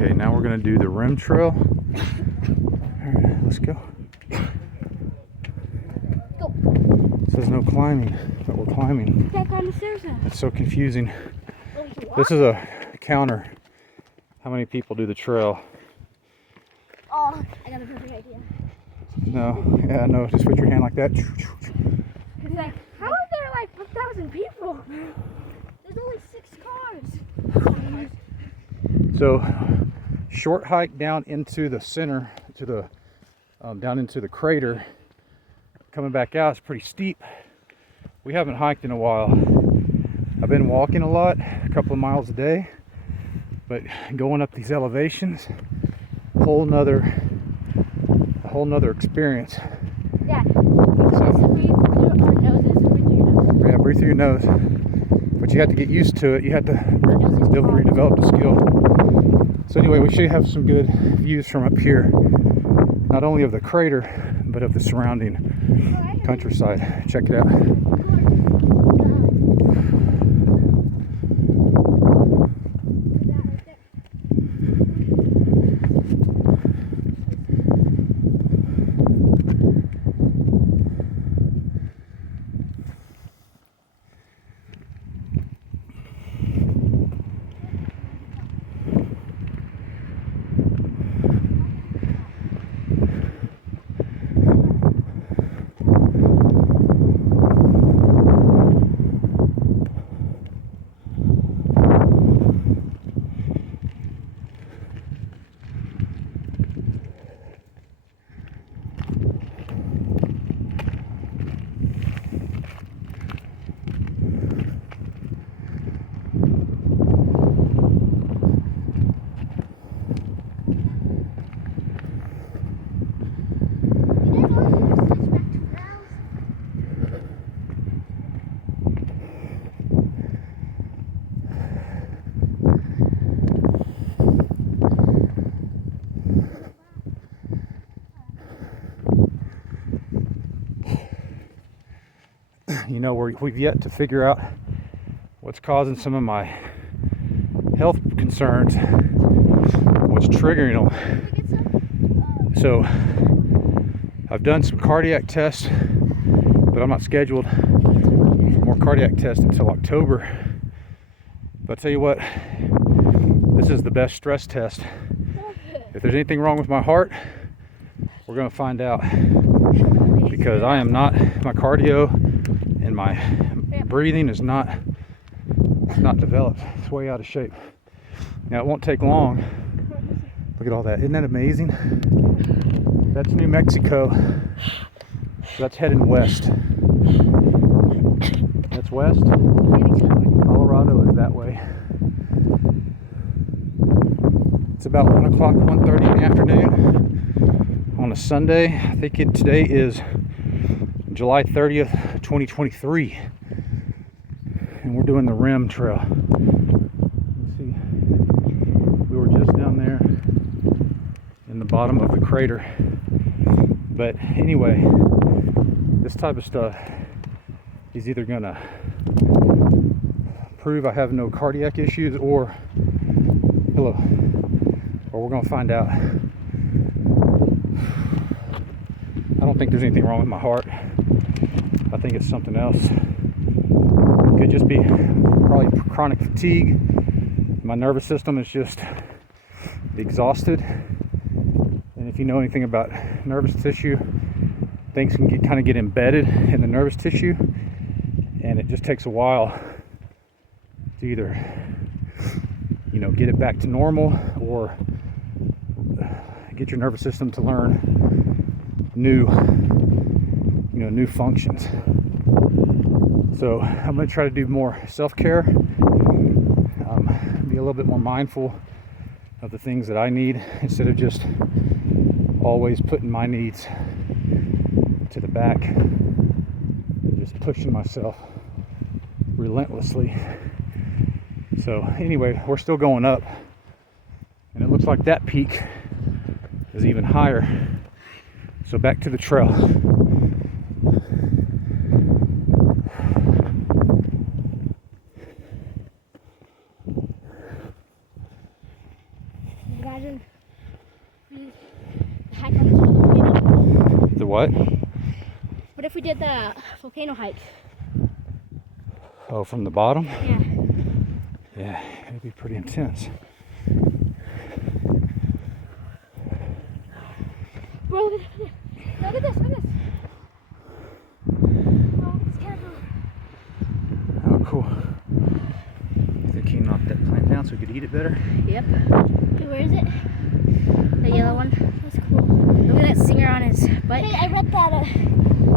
Okay, now we're gonna do the rim trail. All right, let's go. Go. It says no climbing, but we're climbing. You can't climb the stairs now. It's so confusing. Oh, you can walk? This is a counter. How many people do the trail? Oh, I got a perfect idea. No, yeah, no, just put your hand like that. It's like, how are there like 1,000 people? There's only 6 cars. So, short hike down into the center, to the down into the crater. Coming back out, it's pretty steep. We haven't hiked in a while. I've been walking a lot, a couple of miles a day, but going up these elevations, a whole nother experience. Yeah, we just breathe through our noses and breathe through your nose. Yeah, breathe through your nose. But you have to get used to it. You have to develop the skill. So anyway, we should have some good views from up here, not only of the crater, but of the surrounding countryside. Check it out. You know, we've yet to figure out what's causing some of my health concerns, what's triggering them. So I've done some cardiac tests, but I'm not scheduled for more cardiac tests until October. But I'll tell you what, this is the best stress test. If there's anything wrong with my heart, we're going to find out, because I am not, my cardio and my breathing is not developed. It's way out of shape. Now it won't take long. Look at all that. Isn't that amazing? That's New Mexico. So that's heading west. That's west. Colorado is that way. It's about 1 o'clock, 1:30 in the afternoon on a Sunday. I think today is July 30th, 2023. And we're doing the rim trail. You see, we were just down there in the bottom of the crater. But anyway, this type of stuff is either gonna prove I have no cardiac issues, or we're gonna find out. I don't think there's anything wrong with my heart. I think it's something else. It could just be probably chronic fatigue. My nervous system is just exhausted. And if you know anything about nervous tissue, things can kind of get embedded in the nervous tissue, and it just takes a while to either, you know, get it back to normal, or get your nervous system to learn new functions. So I'm going to try to do more self-care, be a little bit more mindful of the things that I need, instead of just always putting my needs to the back and just pushing myself relentlessly. So anyway, we're still going up, and it looks like that peak is even higher. So back to the trail. You imagine we hike on the top of the volcano? The what? What if we did the volcano hike? Oh, from the bottom? Yeah. Yeah, it'd be pretty intense. Bro, look at this, look at this. Bro, it's Capulin. Oh, cool. You think he knocked that plant down so we could eat it better? Yep. Hey, where is it? The yellow one. That's cool. Look at that stinger on his butt. Hey, I read that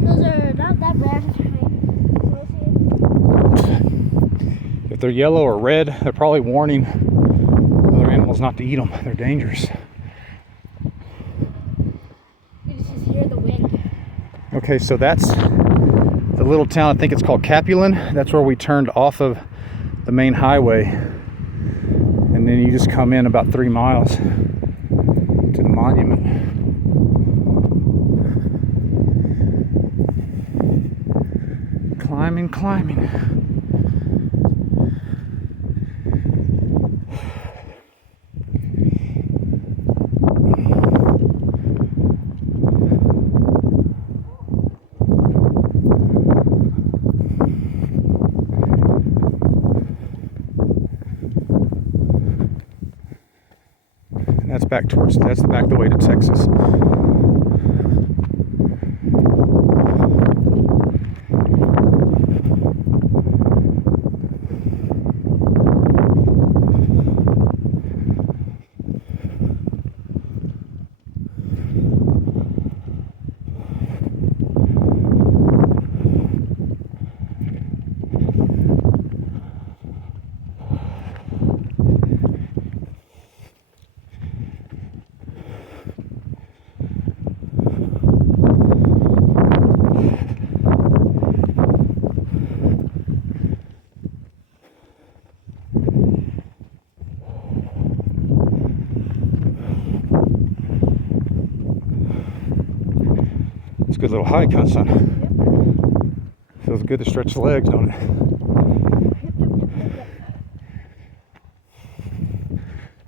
those are not that bad. If they're yellow or red, they're probably warning other animals not to eat them. They're dangerous. You just hear the wind. Okay, so that's the little town. I think it's called Capulin. That's where we turned off of the main highway. And then you just come in about 3 miles to the monument. Climbing, climbing. That's back the way to Texas. It's a good little hike, huh, son? Yep. Feels good to stretch the legs, don't it?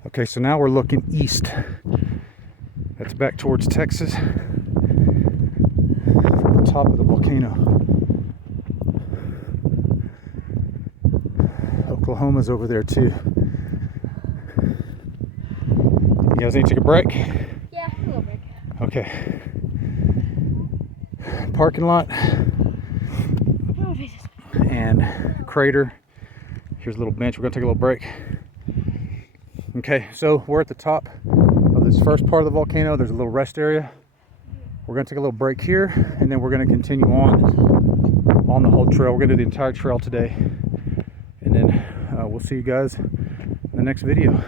Okay, so now we're looking east. That's back towards Texas. From the top of the volcano. Oklahoma's over there too. You guys need to take a break? Yeah, a little bit. Okay. Parking lot and crater. Here's a little bench. We're gonna take a little break. Okay, so we're at the top of this first part of the volcano. There's a little rest area. We're gonna take a little break here, and then we're gonna continue on the whole trail. We're gonna do the entire trail today, and then we'll see you guys in the next video.